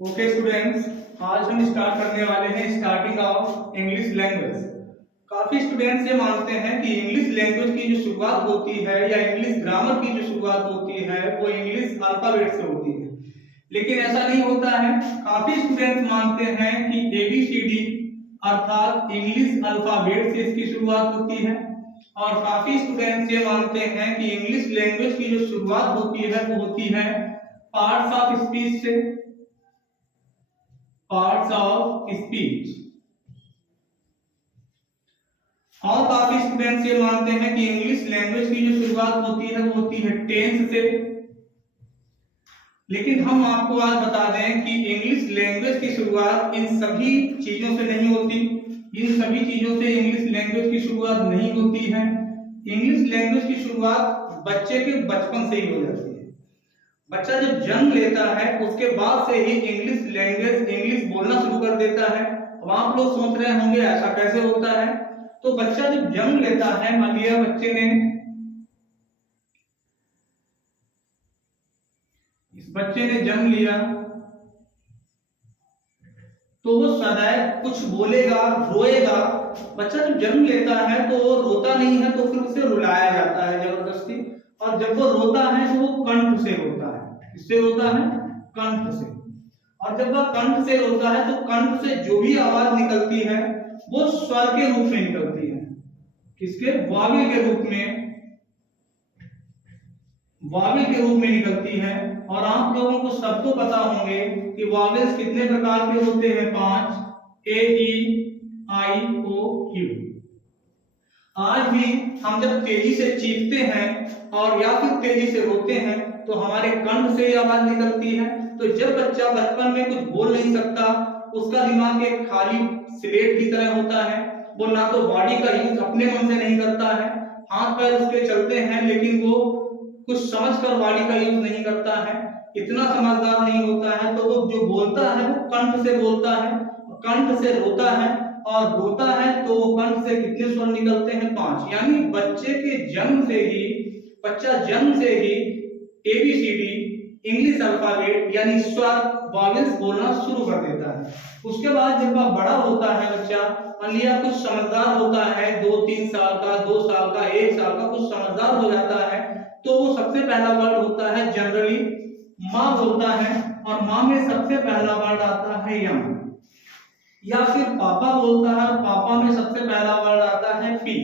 Okay students, आज हम start करने वाले हैं स्टार्टिंग ऑफ इंग्लिश लैंग्वेज। काफी स्टूडेंट्स ये मानते हैं कि इंग्लिश लैंग्वेज की जो शुरुआत होती है या इंग्लिश ग्रामर की जो शुरुआत होती है वो इंग्लिश अल्फाबेट से होती है, लेकिन ऐसा नहीं होता है। काफी स्टूडेंट्स मानते हैं कि एबीसीडी अर्थात इंग्लिश अल्फाबेट से इसकी शुरुआत होती है, और काफी स्टूडेंट्स ये मानते हैं कि इंग्लिश लैंग्वेज की जो शुरुआत होती है वो होती है पार्ट्स ऑफ स्पीच से। Parts of speech. और काफी स्टूडेंट्स ये मानते हैं कि इंग्लिश लैंग्वेज की जो शुरुआत होती है वो होती है टेंस से। लेकिन हम आपको आज बता दें कि इंग्लिश लैंग्वेज की शुरुआत इन सभी चीजों से नहीं होती। इन सभी चीजों से इंग्लिश लैंग्वेज की शुरुआत नहीं होती है। इंग्लिश लैंग्वेज की शुरुआत बच्चे के बचपन से ही हो जाती है। बच्चा जब जन्म लेता है उसके बाद से ही इंग्लिश लैंग्वेज इंग्लिश बोलना शुरू कर देता है। अब आप लोग सोच रहे होंगे ऐसा कैसे होता है। तो बच्चा जब जन्म लेता है, मान लिया बच्चे ने जन्म लिया, तो वो सदैव कुछ बोलेगा, रोएगा। बच्चा जब जन्म लेता है तो वो रोता नहीं है, तो फिर उसे रुलाया जाता है जबरदस्ती। और जब वो रोता है तो वो कंठ से रोता है। किससे रोता है? कंठ से। और जब वह कंठ से रोता है तो कंठ से जो भी आवाज निकलती है वो स्वर के रूप में निकलती है। किसके? वाविल के रूप में। वाविल के रूप में निकलती है। और आप लोगों को सबको पता होंगे कि वावेल्स कितने प्रकार के होते हैं? 5। ए, ई, आई, ओ, क्यू। आज भी हम जब तेजी से चीखते हैं और या फिर तेजी से रोते हैं तो हमारे कंठ से आवाज निकलती है। तो जब बच्चा बचपन में कुछ बोल नहीं सकता, उसका दिमाग एक खाली स्लेट की तरह होता है। वो ना तो बॉडी का यूज अपने मन से नहीं करता है, हाथ पैर उसके चलते हैं, लेकिन वो कुछ समझकर बॉडी का यूज नहीं करता है, इतना समझदार नहीं होता है। तो वो जो बोलता है वो कंठ से बोलता है, कंठ से रोता है, और रोता है तो वो कंठ से कितने स्वर निकलते हैं? 5। यानी बच्चे के जन्म से ही, बच्चा जन्म से ही एबीसीडी इंग्लिश अल्फाबेट यानी स्वर वॉवेल्स बोलना शुरू कर देता है। उसके बाद जब वह बड़ा होता है बच्चा, मान लिया कुछ समझदार होता है, 2-3 साल का, 2 साल का, 1 साल का, कुछ समझदार हो जाता है, तो वो सबसे पहला वर्ड होता है जनरली माँ बोलता है, और माँ में सबसे पहला वर्ड आता है यम। या फिर पापा बोलता है, पापा में सबसे पहला वर्ड आता है पी।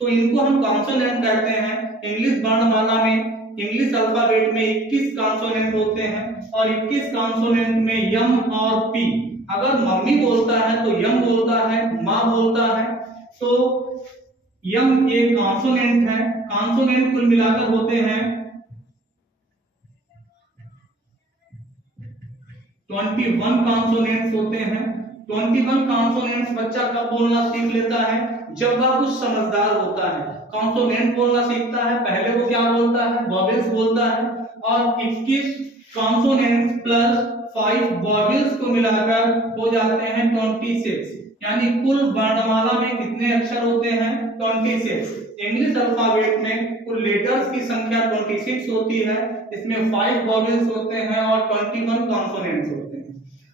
तो इनको हम कॉन्सोनेंट कहते हैं। इंग्लिश वर्णमाला में, इंग्लिश अल्फाबेट में 21 कॉन्सोनेंट होते हैं, और 21 कॉन्सोनेंट में यम और पी। अगर मम्मी बोलता है तो यम बोलता है, माँ बोलता है तो यम एक कॉन्सोनेंट है। कॉन्सोनेंट कुल मिलाकर होते हैं 21 कॉन्सोनेंट्स होते हैं। 21 कॉन्सोनेंट्स बच्चा कब बोलना सीख लेता है? जब वह कुछ समझदार होता है। कॉन्सोनेंट बोलना सीखता है, पहले वो क्या बोलता है? वॉवेल्स बोलता है। और 21 कॉन्सोनेंट्स प्लस 5 वॉवेल्स को मिलाकर हो जाते हैं 26। यानी कुल वर्णमाला में कितने अक्षर होते हैं? 26। इंग्लिश अल्फाबेट में कुल लेटर्स की संख्या 26 होती है। इसमें 5 वॉवेल्स होते हैं और 21 कॉन्सोनेंट्स होते हैं।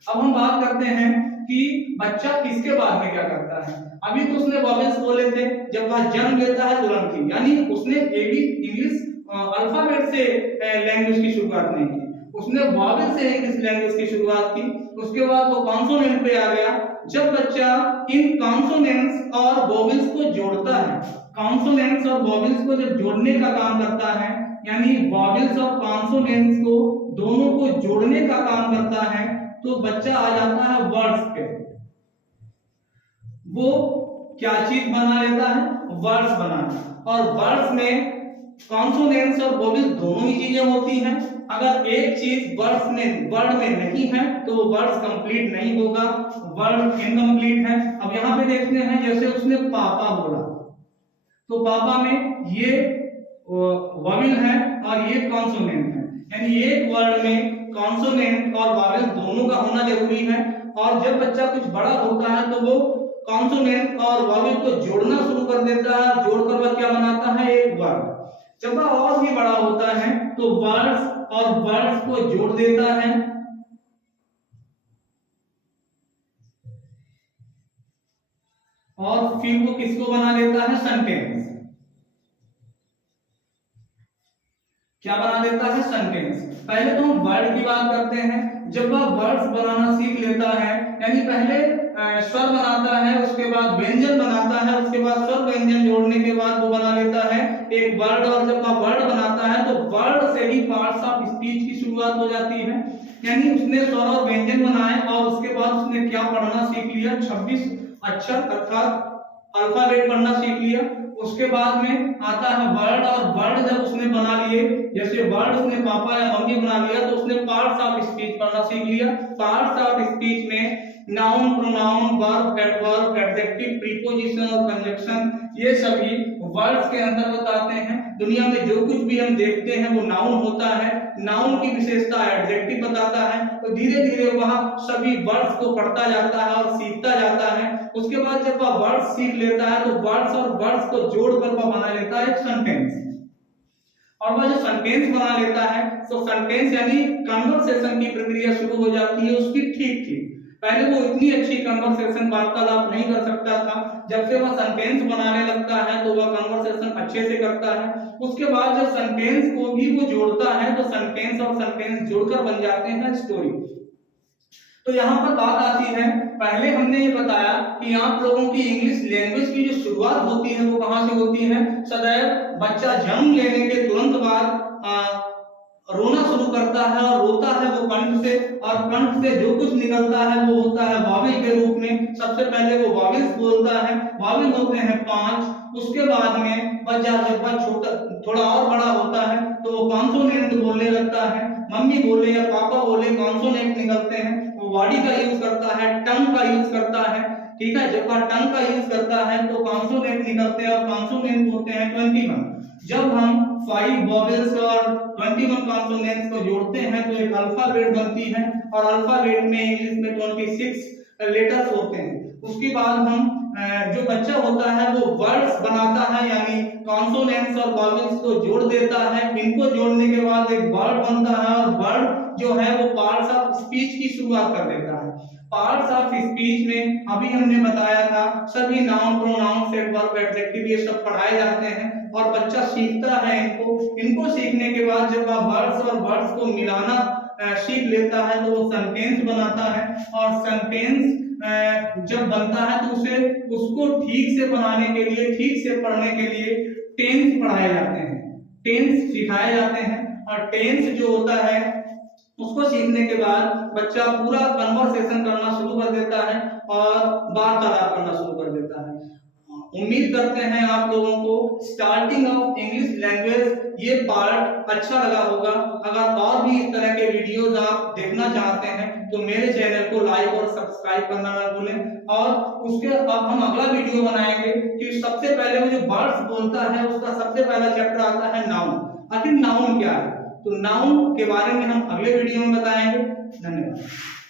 अब हम बात करते हैं कि बच्चा इसके बाद में क्या करता है। अभी तो उसने वॉवेल्स बोले थे, जब वह जन्म लेता है तुरंत ही, यानी उसने एबी इंग्लिश अल्फाबेट से लैंग्वेज की शुरुआत नहीं की, उसने वॉवेल से इंग्लिश लैंग्वेज की शुरुआत की। उसके बाद वो कॉन्सोनेंट पे आ गया। जब बच्चा इन कॉन्सोनेंट्स और वॉवेल्स को जोड़ता है, कॉन्सोनेंट्स और वॉवेल्स को जब जोड़ने का काम करता है, यानी वॉवेल्स और कॉन्सोनेंट्स को दोनों को जोड़ने का काम करता है, तो बच्चा आ जाता है वर्ड्स पे। वो क्या चीज बना लेता है? वर्ड्स बनाना। और वर्ड्स में कॉन्सोनेंट्स और वोवेल्स दोनों ही चीजें होती हैं। अगर एक चीज वर्ड में नहीं है तो वो वर्ड्स कंप्लीट नहीं होगा, वर्ड इनकम्प्लीट है। अब यहाँ पे देखते हैं, जैसे उसने पापा बोला, तो पापा में ये वॉवेल है और ये कॉन्सोनेंट है, यानी एक वर्ड में कॉन्सोनेंट और वॉवेल दोनों का होना जरूरी है। और जब बच्चा कुछ बड़ा होता है तो वो कॉन्सोनेंट और वॉवेल को जोड़ना शुरू कर देता है, जोड़कर वह क्या बनाता है? एक वर्ड। जब वह और भी बड़ा होता है तो वर्ड्स और वर्ड्स को जोड़ देता है, और फिर वो किसको बना लेता है, सेंटेंस। क्या बना देता है, सेंटेंस। पहले तो हम वर्ड की बात करते हैं। जब वह वर्ड्स बनाना सीख लेता है, यानी पहले स्वर बनाता है, उसके बाद व्यंजन बनाता है, उसके बाद स्वर व्यंजन जोड़ने के बाद वो बना लेता है एक वर्ड। और जब वह वर्ड बनाता है तो वर्ड से ही पार्ट्स ऑफ स्पीच की शुरुआत हो जाती है। यानी उसने स्वर और व्यंजन बनाए और उसके बाद उसने क्या पढ़ना सीख लिया, 26 अक्षर अर्थात अल्फाबेट पढ़ना सीख लिया। उसके बाद में आता है वर्ड, और वर्ड जब उसने बना लिए, जैसे वर्ड उसने पापा या मम्मी बना लिया, तो उसने पार्ट्स ऑफ स्पीच पढ़ना सीख लिया। पार्ट्स ऑफ स्पीच में noun, pronoun, verb, adverb, adjective, preposition और कंजंक्शन, ये सभी वर्ड्स के अंतर्गत आते हैं। दुनिया में जो कुछ भी हम देखते हैं वो नाउन होता है। नाउन की विशेषता एडजेक्टिव बताता है। तो धीरे धीरे वह सभी वर्ड्स को पढ़ता जाता है और सीखता जाता है। उसके बाद जब वह वर्ड्स सीख लेता है तो वर्ड्स और वर्ड्स को जोड़कर वह बना लेता है एक सेंटेंस। और वह जो सेंटेंस बना लेता है, तो सेंटेंस यानी कन्वर्सेशन की प्रक्रिया शुरू हो जाती है उसकी ठीक ठीक। पहले वो इतनी अच्छी कन्वर्सेशन वार्तालाप नहीं कर सकता था। जब से वह सेंटेंस बनाने लगता है तो वह कन्वर्सेशन अच्छे से करता है। उसके बाद जब सेंटेंस को भी वो जोड़ता है तो सेंटेंस और सेंटेंस जोड़कर बन जाते हैं स्टोरी। तो यहाँ पर बात आती है, पहले हमने ये बताया कि आप लोगों की इंग्लिश लैंग्वेज की जो शुरुआत होती है वो कहाँ से होती है। सदैव बच्चा जन्म लेने के तुरंत बाद रोना शुरू करता है और रोता है वो कंठ से, और कंठ से जो कुछ निकलता है वो होता है वावेल के रूप में। सबसे पहले वो वावेल्स बोलता है, वावेल होते हैं 5। उसके बाद में बच्चा जब छोटा थोड़ा और बड़ा होता है तो वो कॉन्सोनेंट बोलने लगता है। मम्मी बोले या पापा बोले कॉन्सोनेंट निकलते हैं। वो बॉडी का यूज करता है, टंग का यूज करता है, ठीक है। जब वह टंग का यूज करता है तो कॉन्सोनेंट निकलते हैं और कॉन्सोनेंट होते हैं 21। जब हम 5 वॉवेल्स और 21 कॉन्सोनेंट्स को जोड़ते हैं तो एक अल्फाबेट बनती है, और अल्फाबेट में इंग्लिश में 26 लेटर्स होते हैं। उसके बाद हम जो बच्चा होता है वो वर्ड्स बनाता है, यानी कॉन्सोनेंट्स और वॉवेल्स को जोड़ देता है। इनको जोड़ने के बाद एक वर्ड बनता है, और वर्ड जो है वो पार्ट्स ऑफ स्पीच की शुरुआत कर देता है। पार्ट्स ऑफ स्पीच में अभी हमने बताया था सभी नाउन, प्रोनाउन, एडवर्ब, एडजेक्टिव ये सब पढ़ाए जाते हैं और बच्चा सीखता है इनको सीखने के बाद जब वह वर्ड्स और वर्ड्स को मिलाना सीख लेता है तो वो सेंटेंस बनाता है। और सेंटेंस जब बनता है तो उसको ठीक से बनाने के लिए, ठीक से पढ़ने के लिए टेंस पढ़ाए जाते हैं, टेंस सिखाए जाते हैं। और टेंस जो होता है उसको सीखने के बाद बच्चा पूरा कन्वर्सेशन करना शुरू कर देता है और वार्तालाप करना शुरू कर देता है। उम्मीद करते हैं आप लोगों को स्टार्टिंग ऑफ इंग्लिश लैंग्वेज ये पार्ट अच्छा लगा होगा। अगर और भी इस तरह के वीडियोस आप देखना चाहते हैं तो मेरे चैनल को लाइक और सब्सक्राइब करना ना भूलें। और उसके अब हम अगला वीडियो बनाएंगे कि सबसे पहले वो जो वर्ड्स बोलता है उसका सबसे पहला चैप्टर आता है नाउन। आखिर नाउन क्या है, तो नाउन के बारे में हम अगले वीडियो में बताएंगे। धन्यवाद।